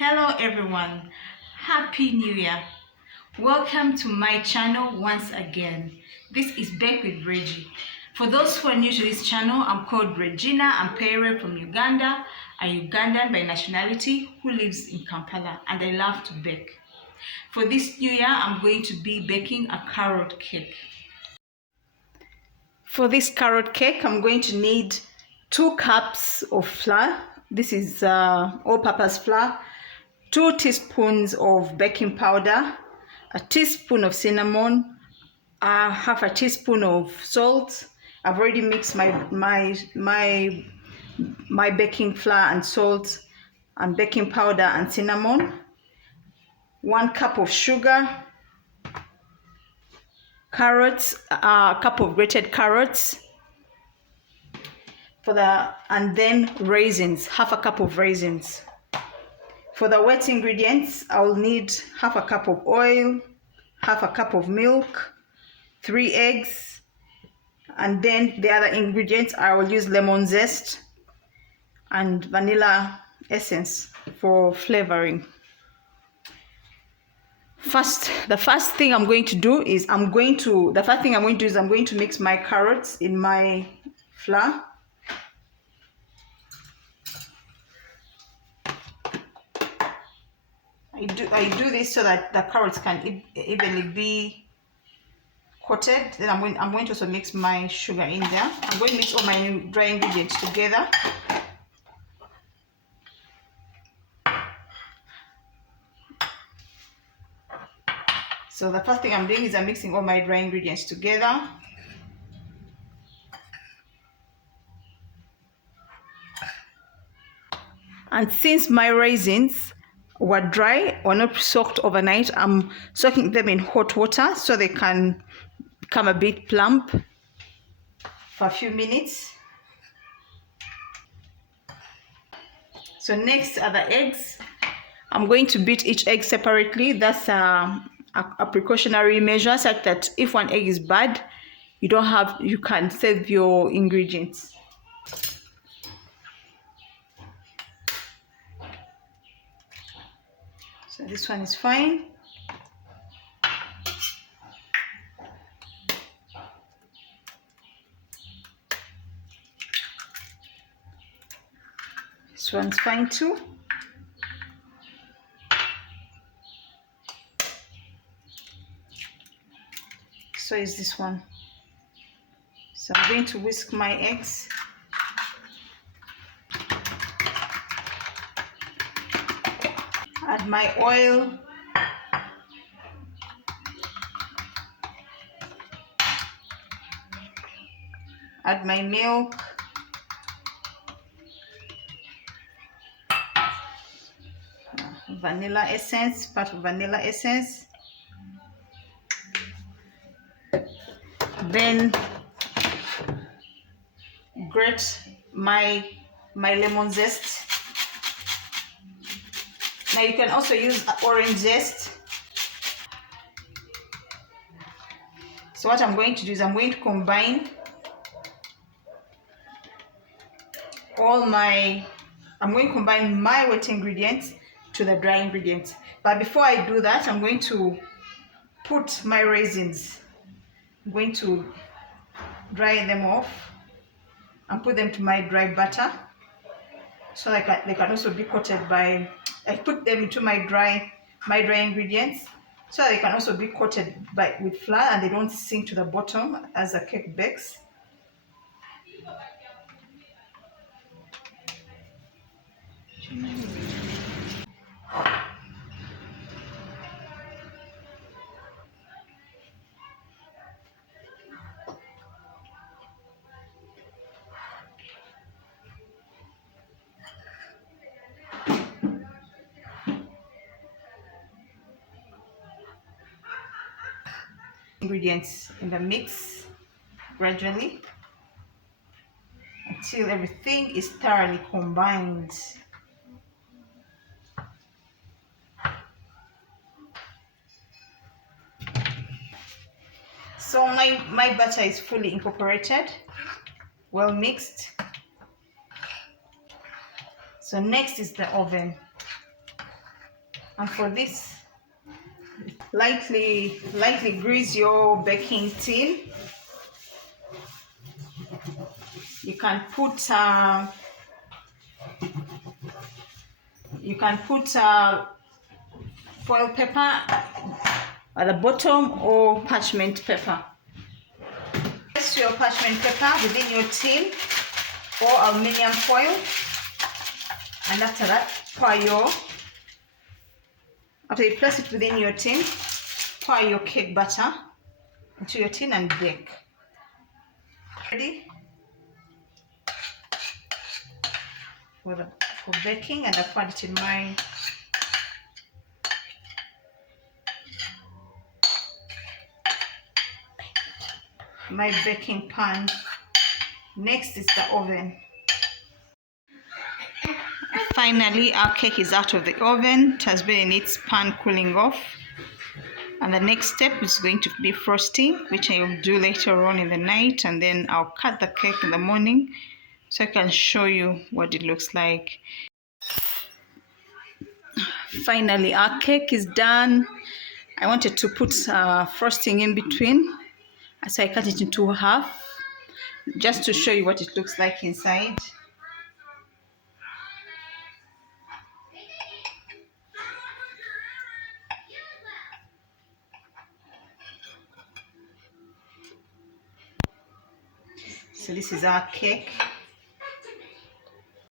Hello everyone, Happy New Year. Welcome to my channel once again. This is Bake with Reggie. For those who are new to this channel, I'm called Regina. I'm Pere from Uganda, a Ugandan by nationality who lives in Kampala, and I love to bake. For this new year, I'm going to be baking a carrot cake. For this carrot cake, I'm going to need 2 cups of flour. This is all-purpose flour, 2 teaspoons of baking powder, a teaspoon of cinnamon, half a teaspoon of salt. I've already mixed my baking flour and salt and baking powder and cinnamon. 1 cup of sugar, carrots, a cup of grated carrots, and then raisins, half a cup of raisins. For the wet ingredients, I'll need half a cup of oil, half a cup of milk, 3 eggs, and then the other ingredients I will use lemon zest and vanilla essence for flavoring. The first thing I'm going to do is I'm going to mix my carrots in my flour. I do this so that the carrots can evenly be coated. Then I'm going to also mix my sugar in there. I'm going to mix all my dry ingredients together. So the first thing I'm doing is I'm mixing all my dry ingredients together. And since my raisins were dry or not soaked overnight, I'm soaking them in hot water so they can become a bit plump for a few minutes. So next are the eggs. I'm going to beat each egg separately. That's a precautionary measure such that if one egg is bad, you can save your ingredients. So this one is fine. This one's fine too. So is this one. So I'm going to whisk my eggs. Add my oil. Add my milk. Vanilla essence, part of vanilla essence. Then grate my lemon zest. Now you can also use orange zest. So what I'm going to do is I'm going to combine my wet ingredients to the dry ingredients. But before I do that, I'm going to put my raisins. I'm going to dry them off and put them to my dry batter so they can also be coated by. I put them into my dry ingredients so they can also be coated with flour and they don't sink to the bottom as the cake bakes. Ingredients in the mix gradually until everything is thoroughly combined. So my batter is fully incorporated, well mixed. So next is the oven. And for this, lightly grease your baking tin. You can put foil paper at the bottom or parchment paper. Place your parchment paper within your tin or aluminium foil, and after that, after you place it within your tin, pour your cake batter into your tin and bake. Ready for baking, and I've put it in my baking pan. Next is the oven. Finally, our cake is out of the oven. It has been in its pan cooling off. And the next step is going to be frosting, which I will do later on in the night, and then I'll cut the cake in the morning so I can show you what it looks like. Finally, our cake is done. I wanted to put frosting in between, so I cut it into half just to show you what it looks like inside. So this is our cake.